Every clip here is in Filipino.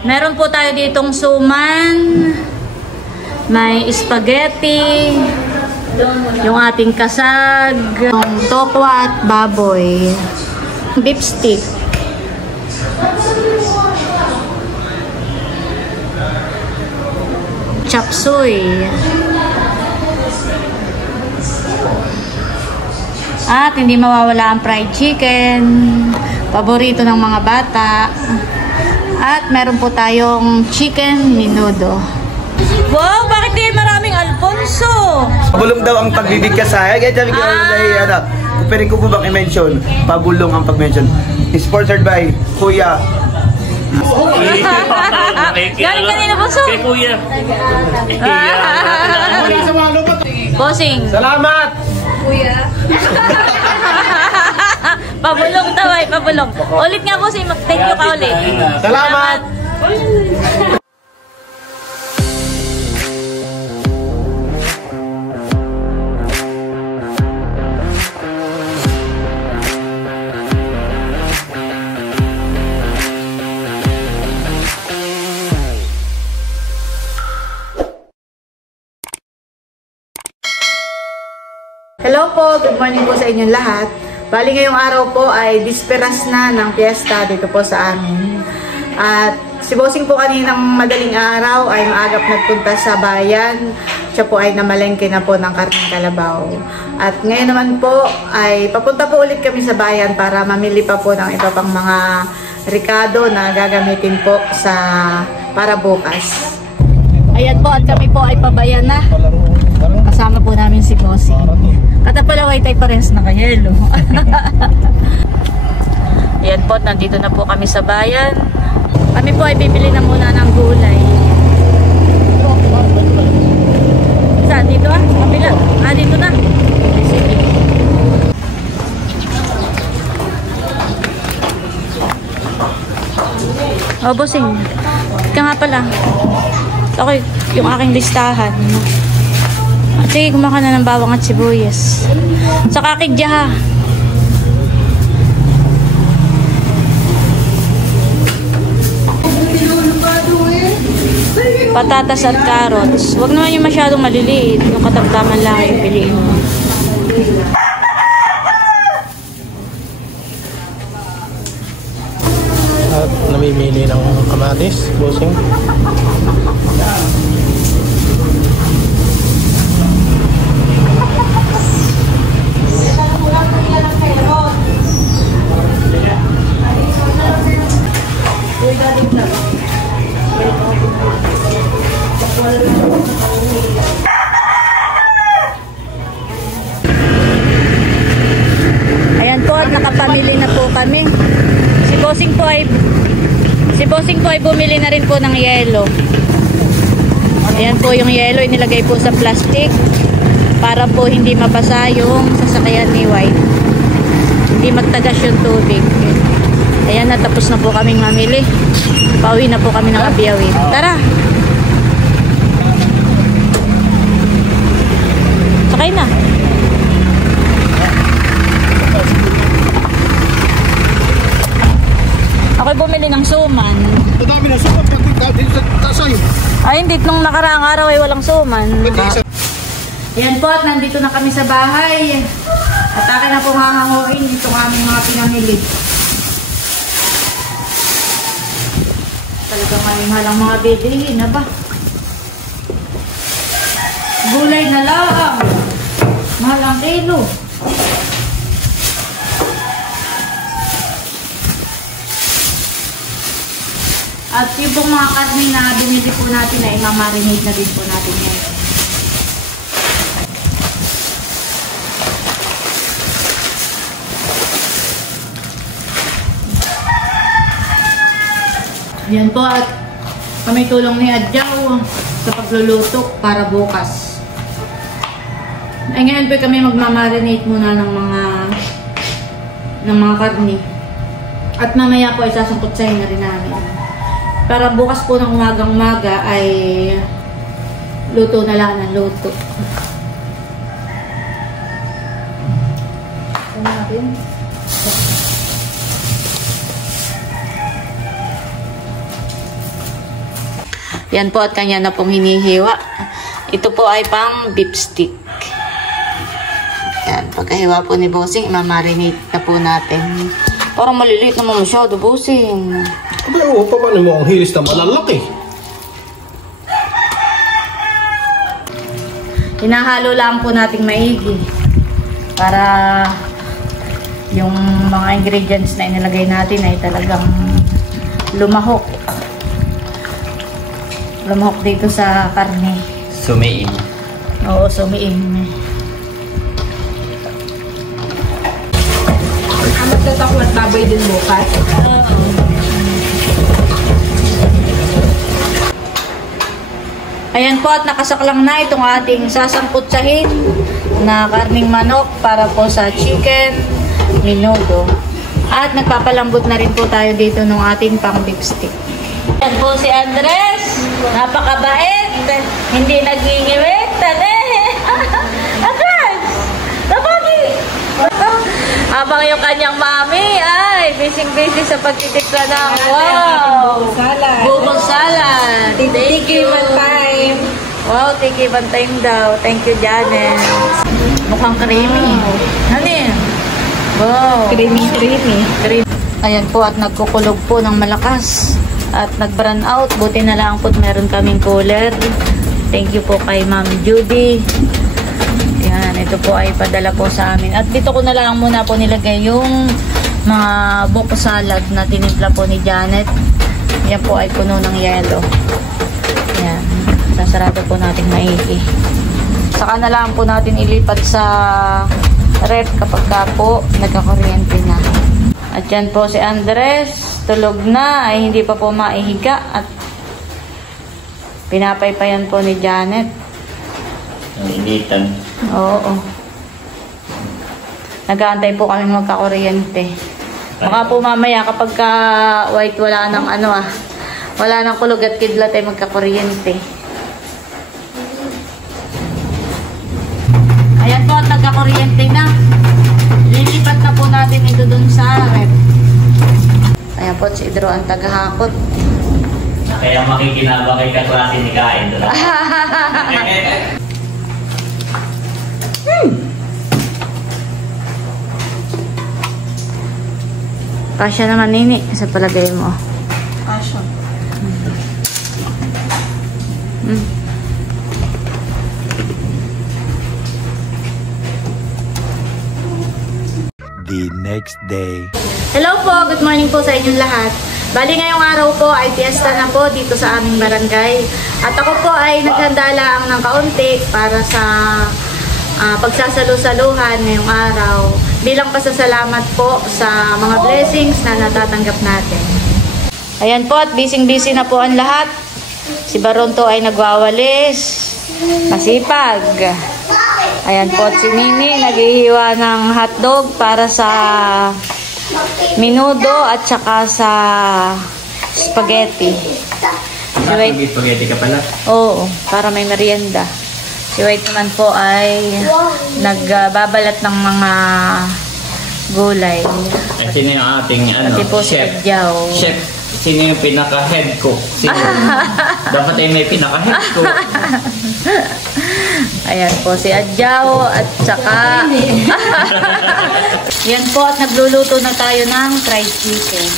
Meron po tayo ditong suman, may spaghetti, yung ating kasag, yung tokwa at baboy, beef stick, chop suey, at hindi mawawala ang fried chicken, paborito ng mga bata. At meron po tayong chicken menudo. Wow, bakit kayo maraming Alfonso? Pabulong daw ang pagbibigkas sa akin. Kaya sabi ko, pwede ko po bang i-mention? Pabulong ang pag-mention. Sponsored by Kuya. Galing kanina po, so? Kay Kuya. Bossing. Salamat! Kuya. Pabulong daw ay, pabulong. Ulit nga, bossing. Mag-thank you ka ulit. Salamat! Hello po, good morning po sa inyong lahat. Bali ngayong araw po ay disperas na ng piyesta dito po sa amin. At si Bossing po kaninang madaling araw ay maagap nagpunta sa bayan. Siya po ay namalengke na po ng karneng kalabaw. At ngayon naman po ay papunta po ulit kami sa bayan para mamili pa po ng iba pang mga ricado na gagamitin po para bukas. Ayan po at kami po ay pabayan na. Kasama po namin si Bossing. Katapalaway tayo parehas na kayelo. Ayan po, nandito na po kami sa bayan. Kami po ay bibili na muna ng gulay. Saan? Dito ah? Kapila? Ah, dito na. Sige. Oh, Bossing. Ika nga pala. Okay, yung aking listahan. Sige, kumaka na ng bawang at sibuyas. Saka kigya ha. Patatas at carrots. Huwag naman yung masyadong maliliit. Yung katamtaman lang yung piliin mo. At namimili ng kamatis, Bossing. Ayan po, nakapamili na po kami. Si Bossing po ay bumili na rin po ng yelo. Ayan po yung yelo, inilagay po sa plastic para po hindi mabasa yung sasakyan ni White. Hindi magtagas yung tubig. Ayan, natapos na po kaming mamili. Pauwi na po kami ng Abiyawin. Tara! Sakay na! Ako'y bumili ng suman. Madami na suman pagkakit sa tasay. Ay, hindi. Nung nakaraang araw ay walang suman. Ayan po, at nandito na kami sa bahay. At akin na po nganganguin itong aming mga pinamili. Talagang may mahalang mga bilihin na ba? Gulay na lang. Mahal ang kilo. At yung pong mga karne na binili po natin ay mamarinate na din po natin yan. Yan po, at kami tulong ni Adjaw sa pagluluto para bukas. Ay ngayon po kami magmamarinate muna ng mga karne. At mamaya po ay sasangkutsahin na rin namin. Para bukas po ng umagang-umaga ay luto na lang ng luto. Ito natin. Yan po at kanya na pong hinihiwa. Ito po ay pang beef stick. Yan, pagkahiwa po ni Bossing, imamarinate na po natin. Parang maliliit naman masyado, Bossing. Pero paano mo ang hilis na malalaki? Hinahalo lang po nating maigi para yung mga ingredients na inilagay natin ay talagang lumahok. Lumahok dito sa karne. Sumiin. Oo, sumiin. Magtatakot baboy din bukas. Ayan po at nakasaklang na itong ating sasangkutsahin na karning manok para po sa chicken menudo. At nagpapalambot na rin po tayo dito ng ating pang beef stick. Ayan po si Andres. Napakabait. Hindi nagingimik. Andres! Napagi! Habang yung kanyang mami ay busy sa pagtitikla ng bubog salad. Thank you. Time. Wow, tiki time daw. Thank you, Janet. Mukhang creamy. Ano yun? Wow. Creamy. Ayan po at nagkukulog po ng malakas. At nag-brown out. Buti na lang po meron kaming cooler. Thank you po kay Ma'am Judy. Yan, ito po ay padala po sa amin. At dito ko na lang muna po nilagay yung mga buko salad na tinimpla po ni Janet. Yan po ay puno ng yelo. Yan. Sasarado po natin maigi. Saka na lang po natin ilipat sa ref kapag ka po nagkakuryente na. At yan po si Andres. Tulog na. Ay hindi pa po maihiga. At pinapaypayan po ni Janet. Ang initan. Oo. Nag-aantay po kami magkakuryente. Baka po mamaya kapag ka white wala nang wala nang kulog at kidlat ay magkakuryente. Ayan po at nagkakuryente na. Lilipat na po natin ito dun sa ref. Ayan po si Idro ang tagahakot. Kaya makikinabang kay kaklase ni Kain. Kasya naman nini sa palagay mo. Passion. The next day. Hello po, good morning po sa inyong lahat. Bali ngayong araw po ay fiesta na po dito sa aming barangay. At ako po ay naghanda lang ng kaunti para sa pagsasalu-saluhan ngayong araw. Bilang pasasalamat po sa mga blessings na natatanggap natin. Ayan po at busy na po ang lahat. Si Baronto ay nagwawalis. Masipag. Ayan po at si Nini naghihiwa ng hotdog para sa menudo at saka sa spaghetti. May spaghetti ka pala? Oo, para may merienda. Si White naman po ay nagbabalat ng mga gulay. At sino yung ating Pati po si chef? Adjaw. Chef, sino yung pinaka-head cook? Sino? Dapat ay may pinaka-head cook. Ayan po si Adjaw at saka yan po at nagluluto na tayo ng fried chicken.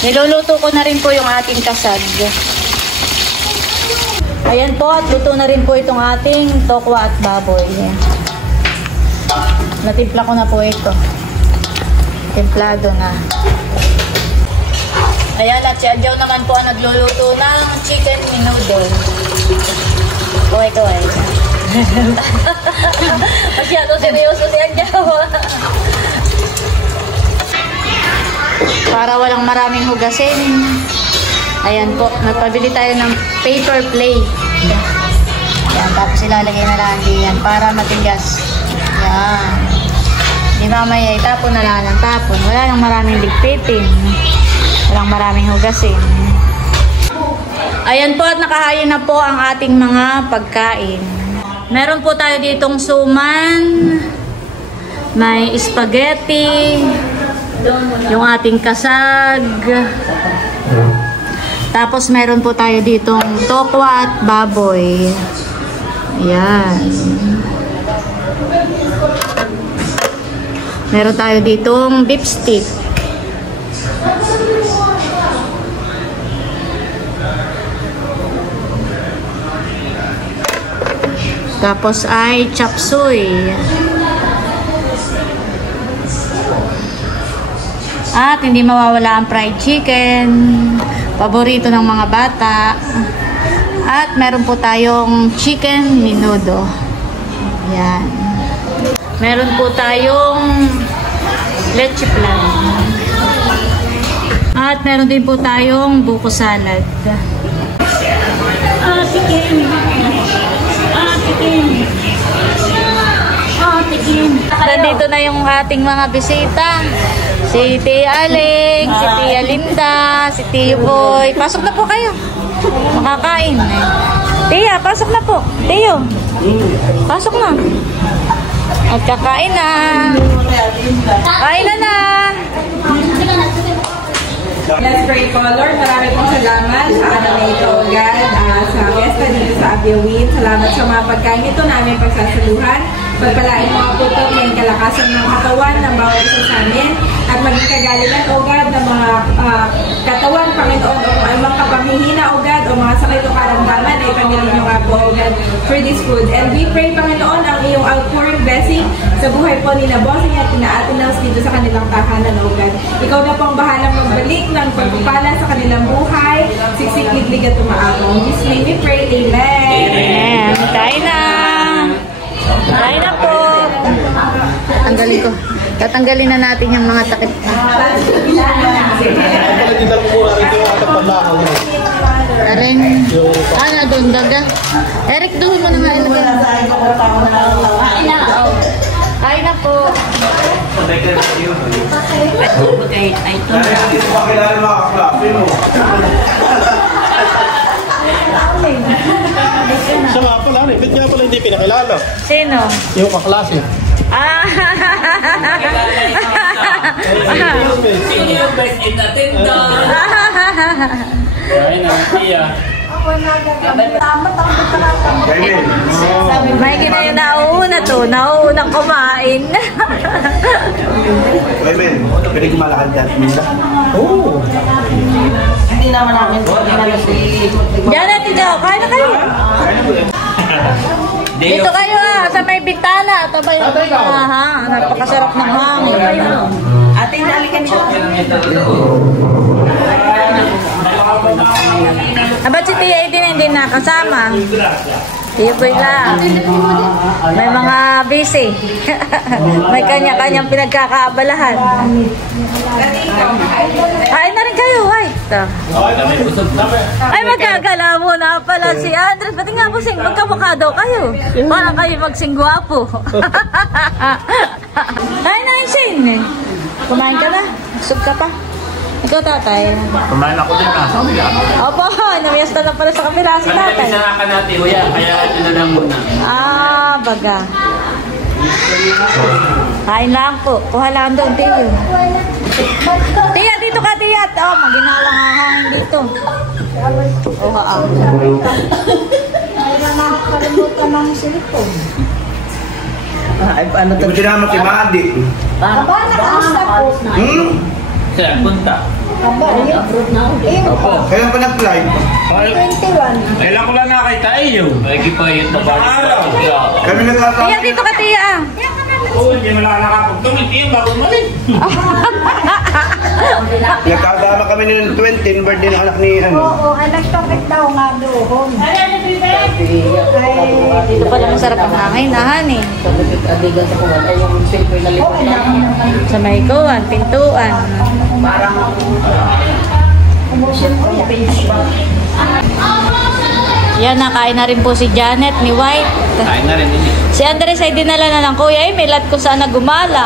Niluluto ko na rin po yung ating kasag. Ayan po at luto na rin po itong ating tokwa at baboy. Natimpla ko na po ito. Templado na. Ayan at si Adjaw naman po ang nagluluto ng chicken menudo. Kaway. Masyado seryoso si Adjaw. Para walang maraming hugasin. Ayan po, nagpabili tayo ng paper plate. Ayan, tapos ilalagay na lang diyan para matigas. Ayan. Di mamaya itapon na lang ng tapon. Wala nang maraming ligpitin. Walang maraming hugasin. Ayan po at nakahayin na po ang ating mga pagkain. Meron po tayo ditong suman. May spaghetti. yung ating kasag. Tapos meron po tayo ditong tokwa at baboy. Ayan. Meron tayo ditong beef stick. Tapos ay chop suey. At hindi mawawala ang fried chicken. Paborito ng mga bata. At meron po tayong chicken menudo. Yan. Meron po tayong leche flan. At meron din po tayong buko salad. Chicken. Nandito na yung ating mga bisita. Si Tia Aling, si Tia Linda, si Tio Boy. Pasok na po kayo. Makakain. Tia, pasok na po. Tio, pasok na. At kakain na. Kain na. Let's pray po, Lord. Marami pong salamat sa araw na ito, God. Sa fiesta dito sa Abiawin. Salamat sa mga pagkain ito namin pagsasaluhan. Pagpalain mo ang puto ng kalakasan ng katawan ng bawat isa sa amin. At maging kagalingan, O God, ng mga katawan, Panginoon, o kung anumang kapamihina, O God, o mga sakit o karamdaman, ay Panginoon nyo nga po, O God, for this food. And we pray, Panginoon, ang iyong outpouring blessing sa buhay po ni Bossing at Tina dito sa kanilang tahanan, O God. Ikaw na po ang bahalang magbalik ng pagpapala sa kanilang buhay, siksik, liglig at umaakaw. In this name we pray, Amen. Amen. Kain na. Kain na po. Tanggalin ko. Tatanggalin na natin yung mga takip na. Karen. Na doon daga. Eric, doon mo na nga ilagay. Kain na po. Siya nga pala, ba't nga pala hindi pinakilala? Sino? Yung kaklase. Sino yung best in attendance? Ay, Tia. May gina yung nauuna to. Nauunang kumain. Amen. Pwede kumalakad dati nila. Oo. Diyan natin daw. Kain na kayo. Dito kayo sa may bintana. Tabay yung napakasarap ng hangin. Ate, nalikan siya. Ba't si Tia hindi nakasama? Tia Boy lang. May mga busy. May kanya-kanyang pinagkakaabalahan. Kain na rin kayo, ay. Ay, magkagala mo na pala si Andres. Pati nga po, magkamukha daw kayo. Parang kayo magsingwapo. Kain na rin, Shane. Kumain ka na? Sub ka pa? Ikaw, tatay. Kumain ako din na. Opo, namiyasta na pala sa kapila si tatay. Pinag-isa ka natin, Uya. Kaya ito na lang muna. Baga. Kain lang po. Kuha lang doon, Tiyo. Tiya, dito ka, Tiya. Maginalang ang hangin dito. Kailangan nakakalimutan ng silipon. Ay, paano ito? Hindi mo sinama si Madi. Aba, nakamusta po. Saan punta? Aba, Opo. Kailan pa nag-flight? 21. Kailan ko lang nakita iyo? Lagi pa yun na araw. Kami nagkakasama. Tiya, dito ka, Tiya. Oo, hindi mo lang nakapagtumit iyo bago umalis. Nagkakasama kami ng 20, birthday ng anak ni ano. Oo, alas tokit daw nga doon. Dito pala masarap ang hangin, honey. Sa Maykuan, Pintuan. Yan, nakain na rin po si Janet ni White. Kain na rin ini. Si Andres ay dinala na ng kuya. May lat ko sana gumala.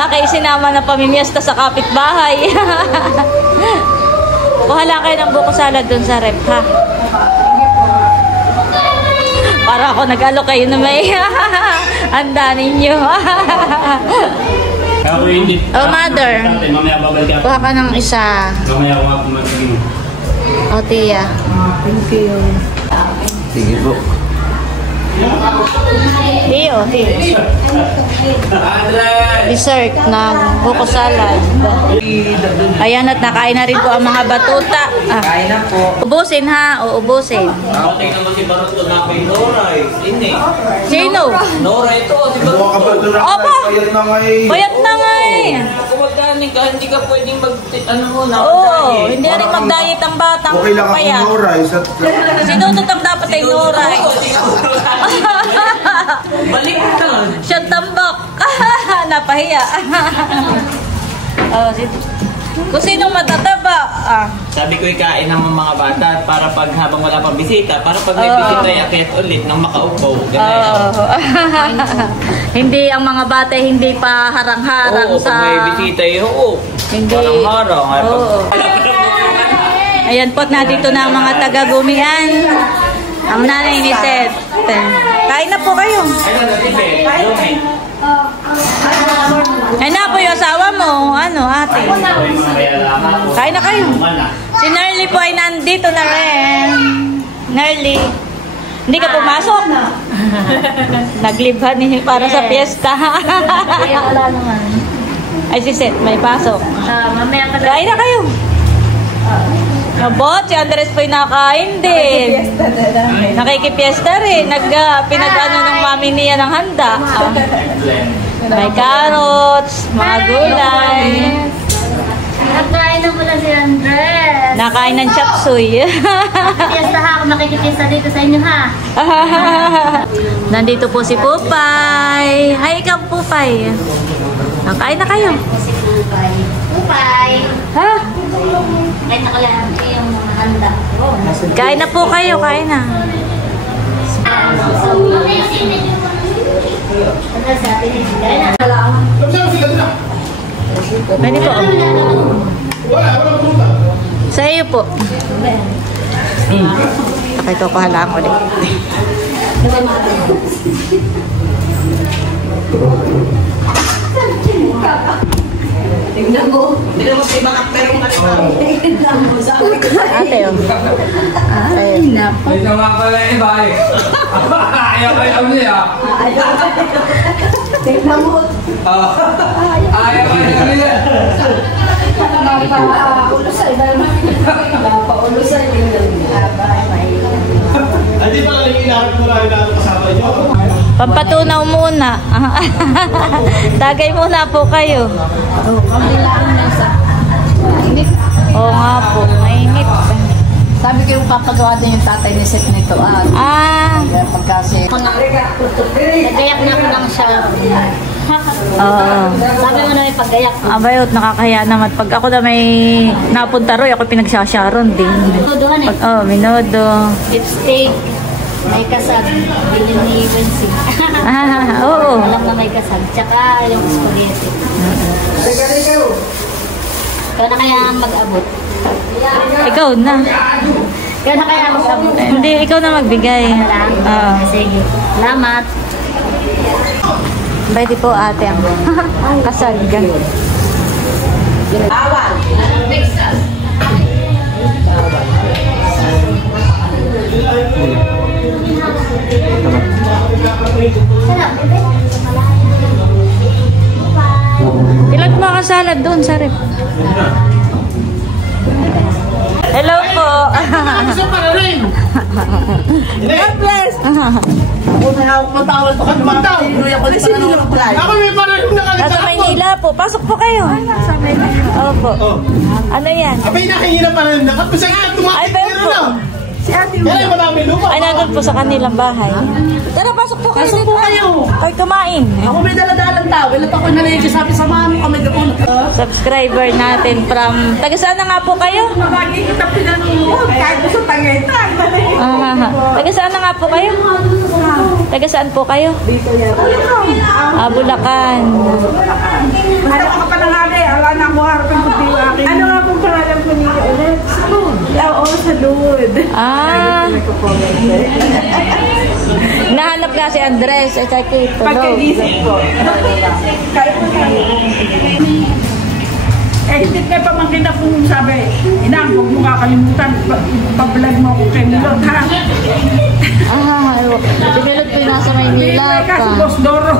Nakaisinama na pamimiyasta sa kapitbahay. Kuhala kayo ng buko salad dun sa rep, ha? Para ako nag-alok kayo na may handa ninyo. Ako hindi. Oh, mother. Mamaya babalik ka. Kuha ka ng isa. Mamaya ako mag-ing. O, Tia. Thank you. Sige po. Tio, dessert na buko salad. Ayan at nakain na rin po ang mga batuta. Kain na po. Ubusin ha, o ubusin. Patay naman si Barot to na kay Nora eh. Ini. Sino? Nora ito, si Buka Barot. ka ba doon? Opa! Kayat na nga eh. Bayat na nga eh. Kung magkanin ka, hindi ka pwedeng ano mo na. Oo, hindi rin mag-diet ang batang Okay lang ako payat. Nora. Sinunod ang dapat ay Noray. Balik ka. Siyang tambak. Napahiya. Kung sinong matataba. Sabi ko ikain ng mga bata para pag habang wala pang bisita, para pag may Oo. bisita iakyat ulit nang makaupo. Hindi ang mga bata hindi pa harang-harang Oo, sa... pag may bisita oo. Hindi. Harang-harang. Oo. Ayan po, nandito na ang mga taga-gumian. Ang nanay ni Seth. Kain na po kayo. Ay na po yung asawa mo. Ano, ate? Kain na kayo. Si Nerly po ay nandito na rin. Nerly. Hindi ka pumasok? Naglibhan niya para sa piyesta. Wala naman. Ay si Seth, may pasok. Mamaya ka Kain na kayo. Mabot, si Andres po'y nakain din. Nakikipiesta rin. Pinag-ano ng mami niya ng handa. May carrots, mga gulay. Nakain na pala si Andres. Nakain ng chop suey. Fiesta ha, kung makikipista dito sa inyo ha. Nandito po si Pupay. Hi, ikaw Pupay. Nakain na kayo. Si Pupay. Pupay. Ha? Kahit nakalaan ko yung mga handa. Kain na po kayo, kain na. Ano sa atin? Kaya na. Pwede po. Sa iyo po. Okay, kukuha lang ulit. Tingnan mo. Tingnan mo sa ibang akter kung ano pa. Tingnan mo sa akin. Ate, oh. Ay, napo. Ito nga pala yung iba eh. Ayaw kayo niya. Tingnan mo. Ayaw kayo niya. Napaulo sa iba naman. Napaulo sa iba. Hindi pala yung inaharap mo lang yung kasama nyo. Pampatunaw muna. Tagay muna po kayo. Oo nga po, mainit. Sabi ko yung papagawa din yung tatay ni Seth nito. Kaya pagkasi. Nagayak na ako ng siya. Oo. Sabi mo na may paggayak. Abayot, nakakaya naman. Pag ako na may napunta ro, ako pinagsasyaron din. Tuduhan eh. Oh, minodo. Beef steak. May kasag. Bilin ni Wensi. Oo. Alam na may kasag. Tsaka yung spaghetti. Ikaw na kaya ang mag-abot. Ikaw na. Ikaw na kaya ang mag-abot. Hindi, ikaw na magbigay. Oo. Sige. Salamat. Pwede po ate ang kasag. Ilag mga kasalad doon sa rep. Hello po. God bless! Ako na ako matawal pa kami mga tinuloy ako sa ng play. Ako may parang nakalita Nasa Maynila po. Pasok po kayo. Nasa Maynila. Opo. Ano yan? Abay nakahirap pa rin. Nakapisa nga Ay, tumakit bayo pero po. no. Kaya marami lupa. Ay, nandun po sa kanilang bahay. Tara, pasok po kayo. Pasok po kayo. Kayo kumain. Ako may daladalang tawel at ako nalagay sabi sa mami kami doon. Subscriber natin from... Taga saan na nga po kayo? Mabagi kita pinanunod kahit gusto Tagaytay. Taga saan na nga po kayo? Taga saan po kayo? Dito yan. Bulacan. Ano ka pa ng hari? Wala na ako harapin ko di akin. Ano nga pong pangalan ko niyo ulit? Oo, sa Lud. Ah. Nahanap nga si Andres. Ay, kaya ito. Pagkagising po. Kain po tayo. Eh, hindi kayo pamangkin na kung sabi, Inang, huwag mo kakalimutan, pag-vlog mo ako kay Milot, ha? Si Milot po yung nasa Maynila pa. Si Boss Doro.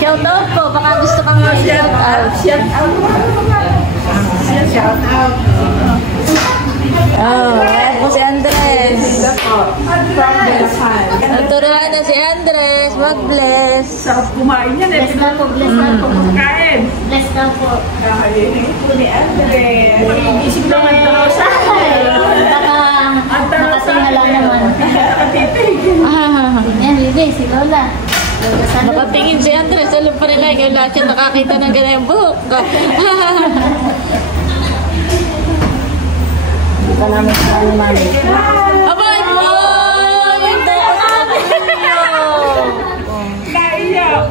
Shout out po. Baka gusto kang shout out. Shout out. Ayan po si Andres. From Belsan. Naturuan na si Andres. Mag-bless. Sarap kumain yan, eh. Bless na po, bless na po. Kain. Bless na po. Kakainin po ni Andres. Isip naman ito sa Baka nakatingala naman. Yan, Libe, si Lola. Nakatingin si Andres. Alam pa nila yung lahat siya nakakita ng ganyan buhok. Hindi pa namin sa mami. Abay po! Kaiyak.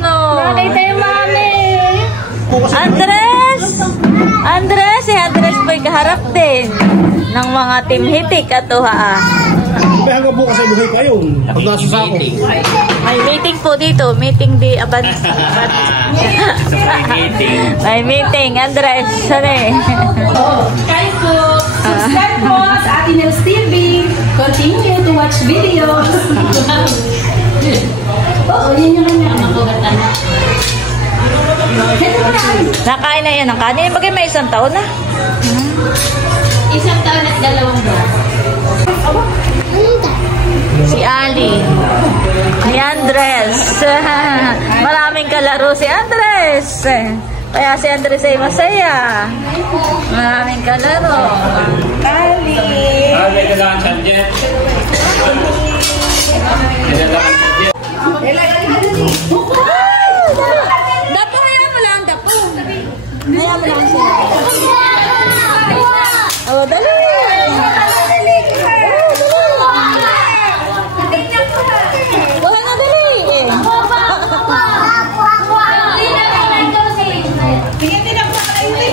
No. Nakita yung mami. Andres! Andres! Si Andres po'y kaharap din ng mga team hitik at tuha. Kaya nga bukas ay buhay pa yun. Pag nasa sako. May meeting po dito. Meeting di Abans. May meeting. Andres. Saan eh? Kain po. Subscribe po sa Ate Nels TV. Continue to watch videos. Oo, yun yung kanya. Nakain na yan ang kanin. Bagay may isang taon na. Isang taon at 2 buwan. Si Ali. Si Andres. Maraming kalaro si Andres. Kaya si Andres ay masaya. Maraming kalaro. Ali. May kailangan subject. Dapo kaya mo lang, dapo. Kaya mo lang siya. Oh, dali. Wala na dali.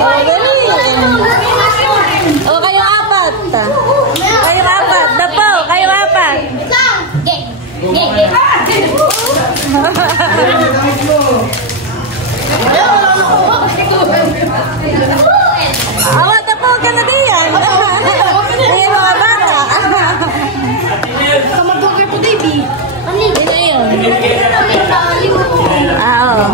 Oh, dali. Oh, kayo apat. Kayo apat. Dapo, kayo apat. Awat dapo ka na diyan. Ay, mga bata. Kamag-google po, baby. Ano yun? Oo.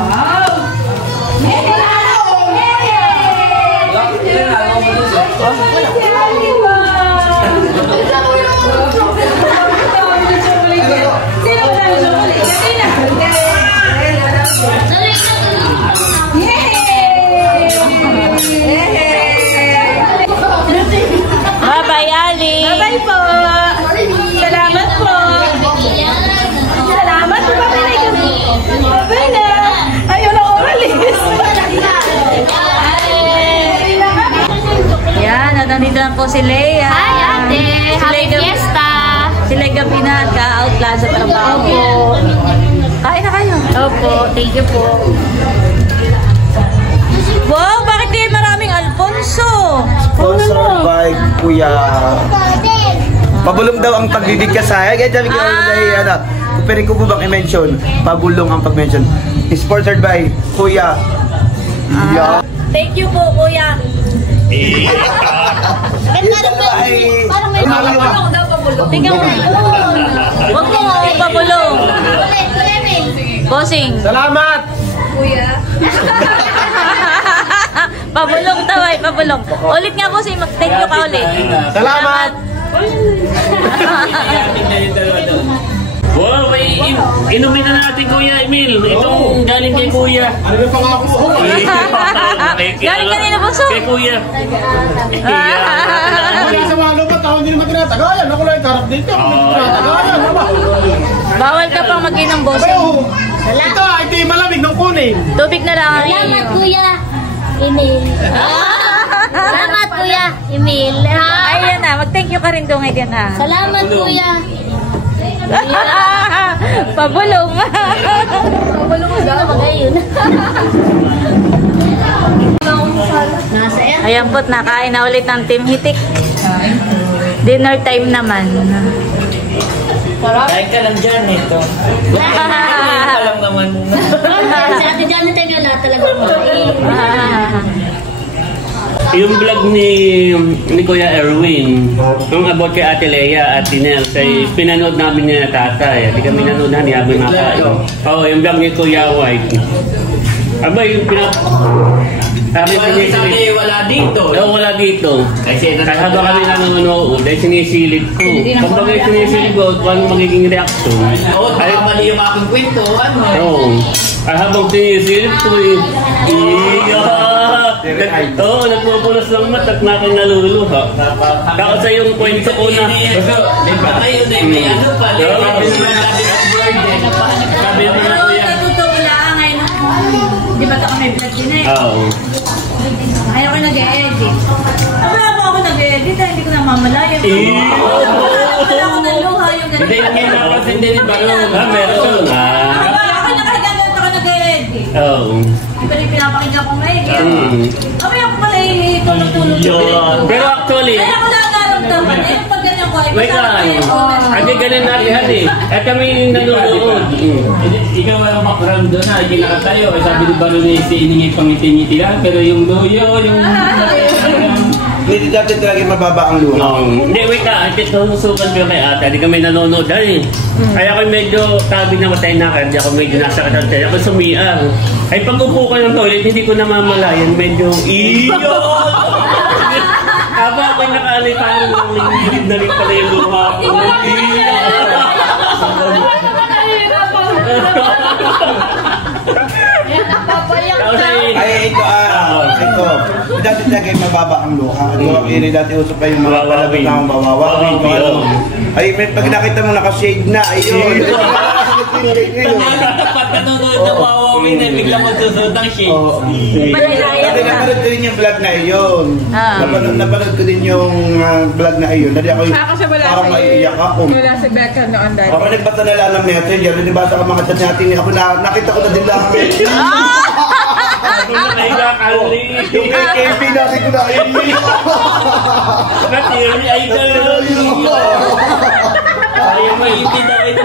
Bye-bye, Ali. Bye po. Salamat po. Salamat po. Bye na. Ayaw na umalis. Yan, nandito na po si Leia. Hi, ate. Happy fiesta. Si Leia Pinat, ka-outla sa trabaho. Kain na kayo. Opo, thank you po. Wow, bakit kayo maraming Alfonso? Sponsored by Kuya. Pabulong daw ang pagbibigkas sa akin. Kaya sabi ko, pwede ko po bang i-mention? Pabulong ang pag-mention. Sponsored by Kuya. Yeah. Thank you po, kuya. Parang may pabulong daw, pabulong. Tingnan mo. Huwag mo pabulong. Bossing. Salamat! Pabulong daw ay pabulong. Ulit nga po si thank you ka ulit. Salamat! Wow, may inumin na natin Kuya Emil. Itong galing kay Kuya. Ano yung pangako? Galing kanina po, so. Kay Kuya. Kaya sa mga lupat ako hindi naman tinatagayan. Ako lang yung karap dito. Ako lang yung tinatagayan. Bawal ka pang mag-inom, bossing. Pero, ito yung malamig ng kunin. Tubig na lang. Salamat, Kuya Emil. Salamat, Kuya Emil. Ayan na, mag-thank you ka rin doon ngayon ha. Salamat, Kuya. Pabulong. Pabulong ko daw, magayon. Nasa yan. Ayan po't nakain na ulit ng Team Hitik. Dinner time naman. Kain ka lang dyan ito. Kain ka lang naman. Si Ate Janet ay wala talaga kumain. Yung vlog ni Kuya Erwin, yung about kay Ate Lea at Nels, ay pinanood namin niya na tatay. Hindi kami nanood na niya habang nakain. Oo, yung vlog ni Kuya White. Aba, yung sabi wala dito. Oo, wala dito. Kasi habang kami nanonood, dahil sinisilip ko. Kung bagay sinisilip ko, kung anong magiging reaction. Oo, mali yung aking kwento. Ano? Oo. Habang sinisilip ko, oo, nagpupulas ng mata at nakin naluluha. Tapos sa yung kwento ko na... Ngayon ay may ano pa. Sabi mo na kuya. Di ba ito may vlog din eh? Oo. Ayaw ko nag-e-edit. Wala po ako nag-e-edit, hindi ko namamalayan. Wala ko naluha yung ganun. Hindi, hindi na ako hindi ni Barong. Meron nga. Ako nakaganap ako nag-e-edit. Oo. Di ba rin pinapakinggan ko ngayon? Amay ako pala tulog-tulog. Pero actually... Kaya ako nakaramdaman eh. Pag ganyan ko, wait lang. Hindi ganun natin eh. At kami nanonood. Ikaw ang background doon na, ginaka tayo. Sabi ni Baronese, iningi pangiti-ngiti lang. Pero yung luyo, yung... Hindi dati talaga mababa ang luha. Hindi, wait lang. Sususukan ko kay ate. Hindi kami nanonood dahil. Kaya ako medyo tabi na matay na kaya. Hindi ako medyo nasa katantay. Ako sumiang. Ay pag upo ka ng toilet, hindi ko namamalayan. Medyo iyo! Habang ako'y nakaalay parang lingilid na rin pala yung luha ko. Ay, ito. Dati talaga mababa ang luha. Ito, dati uso pa yung mga palabot na akong bawawawi. Ay, pag nakita mo naka-shade na, ayun. Tapat nanonood na wawawi na bigla magsusunod ng shade. Dati napanood ko rin yung vlog na iyon. Napanood ko din yung vlog na iyon. Dati ako parang maiiyak ako. Wala si Becca noon dati. Ako nagbata na lang ng messenger. Nabasa ko mga chat natin. Ako nakita ko na din lang. Yung kay KB natin ko na Ayaw mo, hindi daw ito.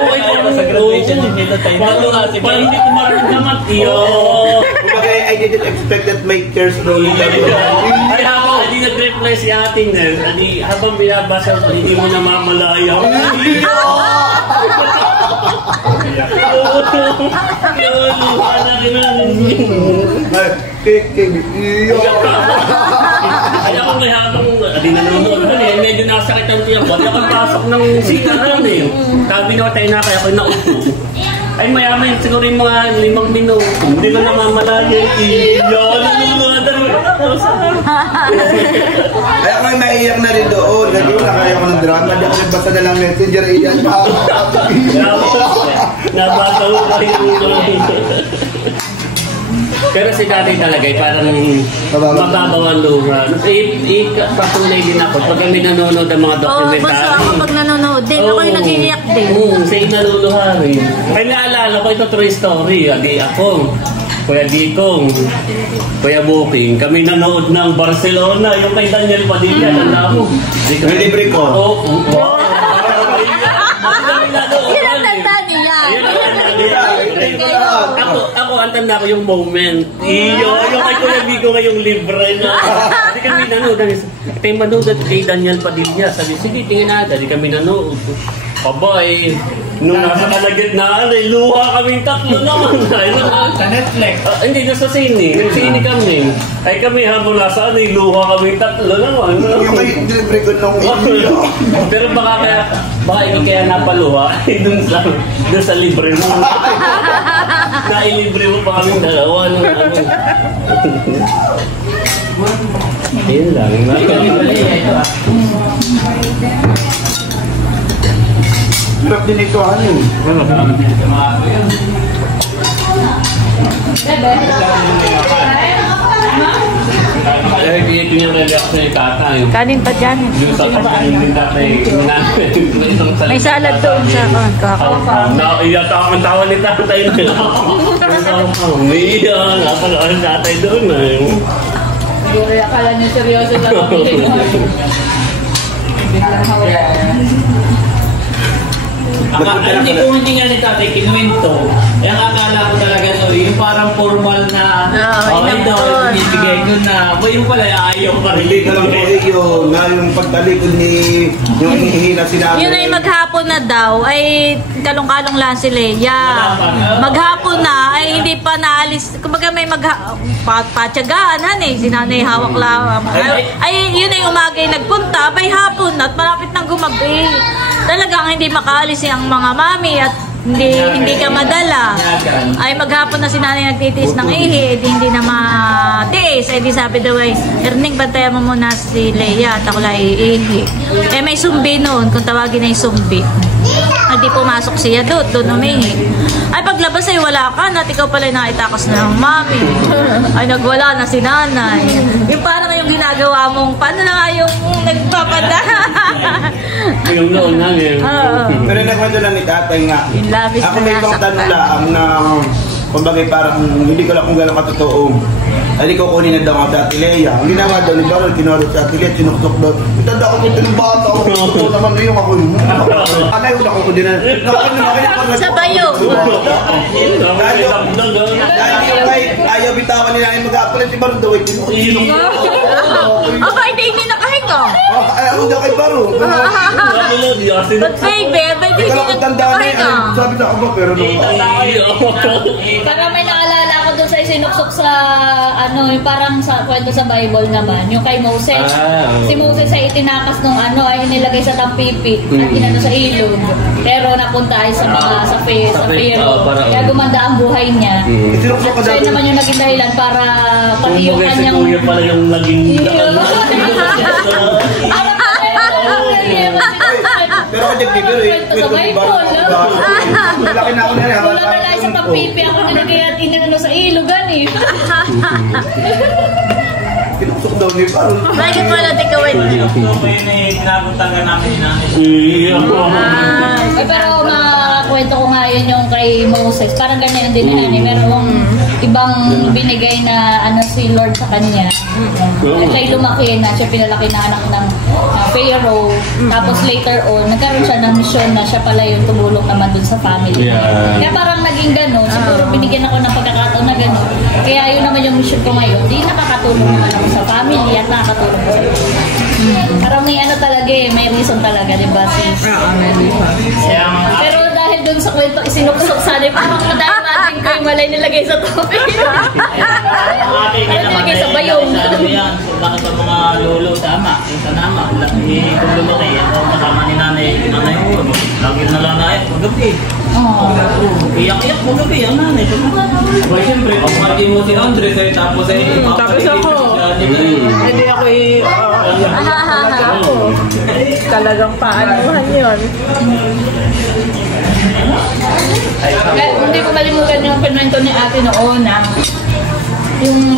Sa graduation nito tayo. Parang hindi ko maramdaman. Kumbaga, I didn't expect that my tears rolling down. Ay, habang hindi nag-reply si ating nurse, habang binabasa ko, hindi mo namamalaya. Kaya ako may habang di nanonood ko eh, medyo nasakit ang tiyan ko. Kaya ako pasok ng sinahan eh. Sabi na tayo na kaya ako naupo. Ay mayaman, siguro yung mga 5 minuto. Hindi ko namamalaya. Ay ako ay maiiyak na rin doon. Hindi ko na kaya ko ng drama. Hindi ako nagbasa na lang messenger. Iyan pa. Nabasa ko kayo. Pero si dati talaga ay parang mababaw ang luha. Patunay din ako pag kami nanonood ng mga documentary. Basta ako pag nanonood din, ako yung nag-iiyak din. Sa inaluluha rin. Ay naalala ko ito true story. Adi ako, Kuya Dikong, Kuya Booking, kami nanood ng Barcelona, yung kay Daniel Padilla, tanda mo. Libre ko. Oo. Yun ang tanda niya. Ako, ang tanda ko yung moment. Yung kay Kuya Bigo ngayong libre na. Hindi kami nanood. Kaya manood at kay Daniel Padilla. Sabi, sige, tingin natin. Hindi kami nanood. Abay, nung nasa kalagitnaan, ay luha kaming tatlo naman. Sa Netflix. Hindi, nasa sine. Sine kami. Ay kami habang nasaan, ay luha kaming tatlo naman. Yung may libre ko nung Pero baka hindi kaya napaluha dun sa libre mo. Nailibre mo pa kaming dalawa. Ayun lang. Ito ah. Hirap din ito, ano? Dahil ito yung reaction ni tatay. Kanin pa dyan. Yung sa pagkain ni tatay. May salad doon sa kakao. Iyata ang tawa ni tatay na. Umiiyak. Kapag ang tatay doon. Akala niya seryoso lang. Biglang hawak. Hindi ko hindi nga ni tatay kinuwento. Ang akala ko talaga yung parang formal na ibigay ko na yung pala ayaw pa rin. Hindi ka lang po yun, na yung pagtalikod ni yung hihina sinabi. Yun ay maghapon na daw, ay kalong-kalong lang si Leia. Maghapon na, ay hindi pa naalis. Kumbaga may patyagaan, si nanay hawak lang. Ay, yun ay umagay nagpunta, abay hapon na at malapit ng gumabi. Talagang hindi makaalis ang mga mami at hindi ka madala. Ay maghapon na si nanay nagtitiis ng ihi, hindi na matiis. Ay di sabi daw ay, Erning, bantayan mo muna si Leia at ako lang iihi. Eh may sumbi noon, kung tawagin ay sumbi. Ay di pumasok siya doon umihi. Ay paglabas ay wala ka na, ikaw pala nakitakas na ng mami. Ay nagwala na si nanay. Yung parang yung ginagawa mong, paano na nga yung nagpapada? Yung noon namin. Pero nagkwento lang ni tatay nga. Ako may ibang tanong lang na kumbaga parang hindi ko lang kung gano'ng katotoo. Hindi ko kunin na daw ang Ate Leia. Ang ginawa daw ni Barol, kinurot sa Ate Leia, sinuktok daw. Itanda ako dito ng bata ako. Ito naman yung ako. Anay, wala ko din na. Sa bayo. Dahil yung kahit ayaw bitawan nila yung mag-aapalan si Barol daw ay sinuktok. Aba, hindi nakahinga. Ayaw daw kay Barol. But baby, hindi nakahinga. Sabi na ako ba, pero Para may naalala ako doon sa isinuksok sa yung parang sa kwento sa Bible naman, yung kay Moses. Si Moses ay itinakas nung ay nilagay sa tampipi at inano sa ilog. Pero napunta ay sa Pharaoh. Kaya gumanda ang buhay niya. At siya naman yung naging dahilan para pati yung kanyang... Yung pala yung naging... Pero ako nagbibiro sa Bible. Laki na ako na yan. Wala na lang sa tampipi. Ako nilagay at inano sa ilogan eh. Pinuksok daw ni Barol. Bakit wala tikawin? Pinaguntagan namin na. Pero makakwento ko nga yun yung kay Moses. Parang ganyan din yan eh. Merong ibang binigay na si Lord sa kanya. At siya lumaki na, siya pinalaki na anak ng Pharaoh. Tapos later on, nagkaroon siya ng mission na siya pala yung tumulong naman dun sa family. Kaya parang naging gano'n. Siguro binigyan ako ng pagkakataon na gano'n. Kaya yun naman yung mission ko ngayon. Di nakakatulong naman ako sa family at nakakatulong ko sa parang may talaga may reason talaga, di ba sis? Pero dahil dun sa kwento, isinuksok sana parang madami ko yung malay nilagay sa topic. Nilagay sa bayong. Bakit sa mga lolo, tama. Yung sanama, kung lumaki, kasama ni nanay ko. Lagi na lang na magabi. Iyak-iyak magabi, ang nanay. Siyempre, kung mati mo si Andres, tapos ako. Hindi ako talagang paanuhan yun. Hindi ko malimutan yung pinwento ni ate noon na yung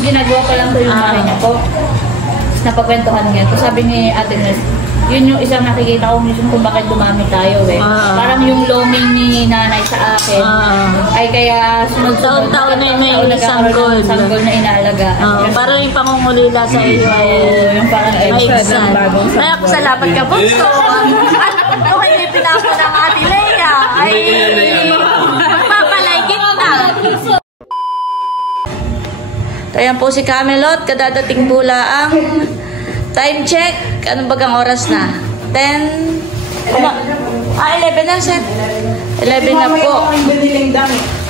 ginagawa ko lang ko yung bahay niya po. Napagkwentuhan niya. So sabi ni ate Nes, yun yung isang nakikita ko mission kung bakit dumami tayo Parang yung loaming ni nanay sa akin ay kaya sunod-sunod taon na may sanggol na inaalaga. Parang yung pangungulila sa iyo ay yung parang maigsan. Kaya ako sa lapat ka po. So, okay, may pinako ng Ate Leia. Ay, magpapalaygit na. Ayan po si Camelot. Kadadating po ang time check. Anong bagang oras na? 10? 11 na, set. 11 na po.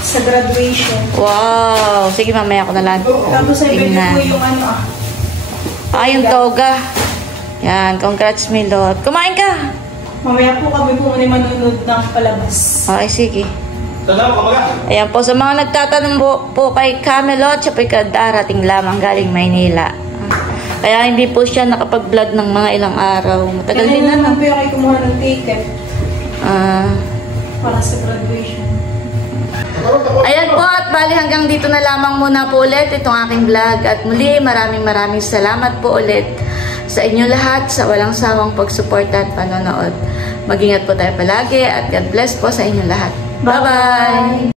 Sa graduation. Wow. Sige, mamaya ko na lang. Tapos ay pwede po yung yung toga. Yan. Congrats, Milot. Kumain ka. Mamaya po kami po manunod ng palabas. Okay, sige. Ayan po, sa mga nagtatanong po kay Camelot, siya po'y kadarating lamang galing Maynila. Kaya hindi po siya nakapag-vlog ng mga ilang araw. Matagal din na. Kaya kayo kumuha ng ticket. Para sa graduation. Ayan po, at bali hanggang dito na lamang muna po ulit itong aking vlog. At muli, maraming salamat po ulit sa inyo lahat sa walang sawang pagsuporta at panonood. Mag-ingat po tayo palagi at God bless po sa inyo lahat. Bye-bye!